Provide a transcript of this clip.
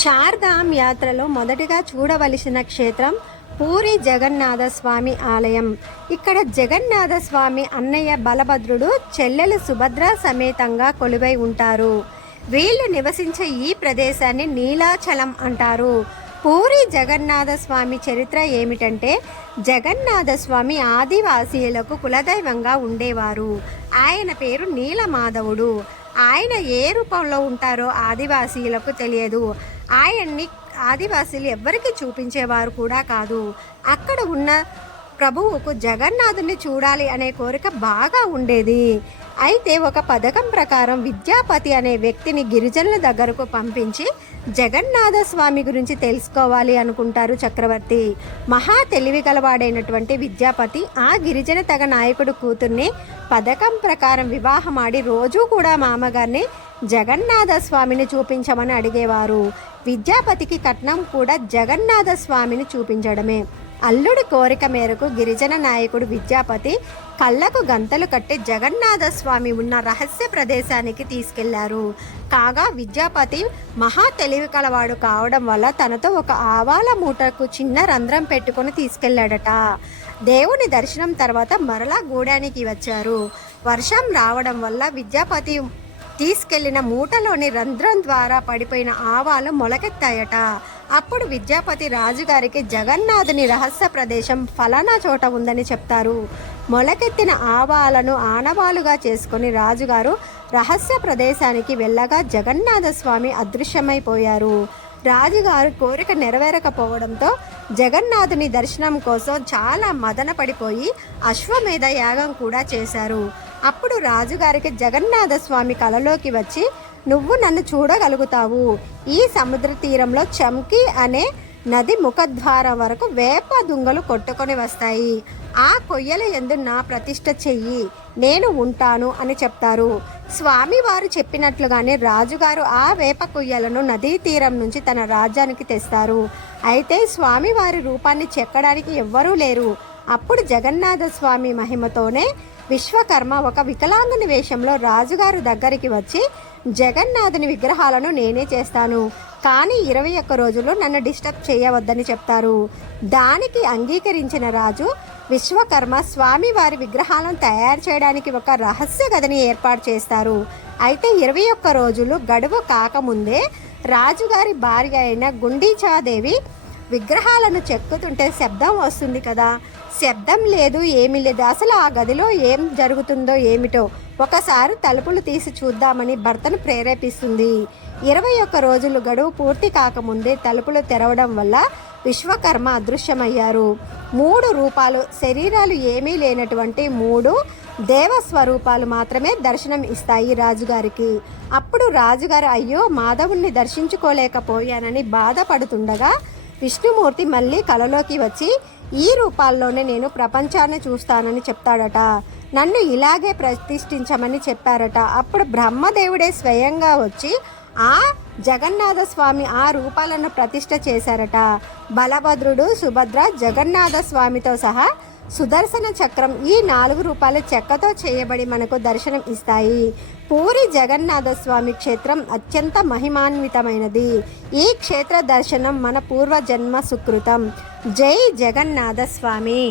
చార్ధామ్ యాత్రలో మొదటిగా చూడవలసిన క్షేత్రం పూరి జగన్నాథ స్వామి ఆలయం. ఇక్కడ జగన్నాథ స్వామి అన్నయ్య బలభద్రుడు, చెల్లెలు సుభద్ర సమేతంగా కొలువై ఉంటారు. వీళ్ళు నివసించే ఈ ప్రదేశాన్ని నీలాచలం అంటారు. పూరి జగన్నాథ స్వామి చరిత్ర ఏమిటంటే, జగన్నాథ స్వామి ఆదివాసీయులకు కులదైవంగా ఉండేవారు. ఆయన పేరు నీలమాధవుడు. ఆయన ఏ రూపంలో ఉంటారో ఆదివాసీయులకు తెలియదు. ఆయన్ని ఆదివాసీలు ఎవ్వరికి చూపించేవారు కూడా కాదు. అక్కడ ఉన్న ప్రభువుకు జగన్నాథుని చూడాలి అనే కోరిక బాగా ఉండేది. అయితే ఒక పథకం ప్రకారం విద్యాపతి అనే వ్యక్తిని గిరిజనుల దగ్గరకు పంపించి జగన్నాథ స్వామి గురించి తెలుసుకోవాలి అనుకుంటారు చక్రవర్తి. మహా తెలివి గలవాడైనటువంటి విద్యాపతి ఆ గిరిజన తెగ నాయకుడు కూతుర్ని పథకం ప్రకారం వివాహమాడి రోజూ కూడా మామగారిని జగన్నాథ స్వామిని చూపించమని అడిగేవారు. విద్యాపతికి కట్నం కూడా జగన్నాథ స్వామిని చూపించడమే. అల్లుడి కోరిక మేరకు గిరిజన నాయకుడు విద్యాపతి కళ్ళకు గంతలు కట్టి జగన్నాథ స్వామి ఉన్న రహస్య ప్రదేశానికి తీసుకెళ్లారు. కాగా విద్యాపతి మహా తెలివి కలవాడు కావడం వల్ల తనతో ఒక ఆవాల మూటకు చిన్న రంధ్రం పెట్టుకొని తీసుకెళ్లాడట. దేవుని దర్శనం తర్వాత మరలా గూడానికి వచ్చారు. వర్షం రావడం వల్ల విద్యాపతి తీసుకెళ్లిన మూటలోని రంధ్రం ద్వారా పడిపోయిన ఆవాలు మొలకెత్తాయట. అప్పుడు విద్యాపతి రాజుగారికి జగన్నాథుని రహస్య ప్రదేశం ఫలానా చోట ఉందని చెప్తారు. మొలకెత్తిన ఆవాలను ఆనవాలుగా చేసుకుని రాజుగారు రహస్య ప్రదేశానికి వెళ్ళగా జగన్నాథ స్వామి అదృశ్యమైపోయారు. రాజుగారు కోరిక నెరవేరకపోవడంతో జగన్నాథుని దర్శనం కోసం చాలా మదన పడిపోయి అశ్వమేధ యాగం కూడా చేశారు. అప్పుడు రాజుగారికి జగన్నాథ స్వామి కలలోకి వచ్చి, నువ్వు నన్ను చూడగలుగుతావు. ఈ సముద్ర తీరంలో చమ్కి అనే నది ముఖద్వారం వరకు వేప దుంగలు కొట్టుకొని వస్తాయి. ఆ కొయ్యల యందు నా ప్రతిష్ఠ చెయ్యి, నేను ఉంటాను అని చెప్తారు. స్వామివారు చెప్పినట్లుగానే రాజుగారు ఆ వేప కొయ్యలను నదీ తీరం నుంచి తన రాజ్యానికి తెస్తారు. అయితే స్వామివారి రూపాన్ని చెక్కడానికి ఎవ్వరూ లేరు. అప్పుడు జగన్నాథ స్వామి మహిమతోనే విశ్వకర్మ ఒక వికలాంగుని వేషంలో రాజుగారు దగ్గరికి వచ్చి, జగన్నాథుని విగ్రహాలను నేనే చేస్తాను, కానీ 21 రోజులు నన్ను డిస్టర్బ్ చేయవద్దని చెప్తారు. దానికి అంగీకరించిన రాజు విశ్వకర్మ స్వామివారి విగ్రహాలను తయారు చేయడానికి ఒక రహస్య గదిని ఏర్పాటు చేస్తారు. అయితే 21 రోజులు గడువు కాకముందే రాజుగారి భార్య అయిన గుండీచాదేవి విగ్రహాలను చెక్కుతుంటే శబ్దం వస్తుంది కదా, శబ్దం లేదు, ఏమీ లేదు. అసలు ఆ గదిలో ఏం జరుగుతుందో ఏమిటో ఒకసారి తలుపులు తీసి చూద్దామని భర్తను ప్రేరేపిస్తుంది. 21 రోజులు గడువు పూర్తి కాకముందే తలుపులు తెరవడం వల్ల విశ్వకర్మ అదృశ్యమయ్యారు. 3 రూపాలు, శరీరాలు ఏమీ లేనటువంటి 3 దేవస్వరూపాలు మాత్రమే దర్శనం ఇస్తాయి రాజుగారికి. అప్పుడు రాజుగారు అయ్యో మాధవుణ్ణి దర్శించుకోలేకపోయానని బాధపడుతుండగా విష్ణుమూర్తి మళ్ళీ కలలోకి వచ్చి, ఈ రూపాల్లోనే నేను ప్రపంచాన్ని చూస్తానని చెప్తాడట. నన్ను ఇలాగే ప్రతిష్ఠించమని చెప్పారట. అప్పుడు బ్రహ్మదేవుడే స్వయంగా వచ్చి ఆ జగన్నాథ స్వామి ఆ రూపాలను ప్రతిష్ఠ చేశారట. బలభద్రుడు, సుభద్ర, జగన్నాథ స్వామితో సహా సుదర్శన చక్రం ఈ 4 రూపాయల చెక్కతో చేయబడి మనకు దర్శనం ఇస్తాయి. పూరి జగన్నాథ స్వామి క్షేత్రం అత్యంత మహిమాన్వితమైనది. ఈ క్షేత్ర దర్శనం మన పూర్వజన్మ సుకృతం. జై జగన్నాథ స్వామి.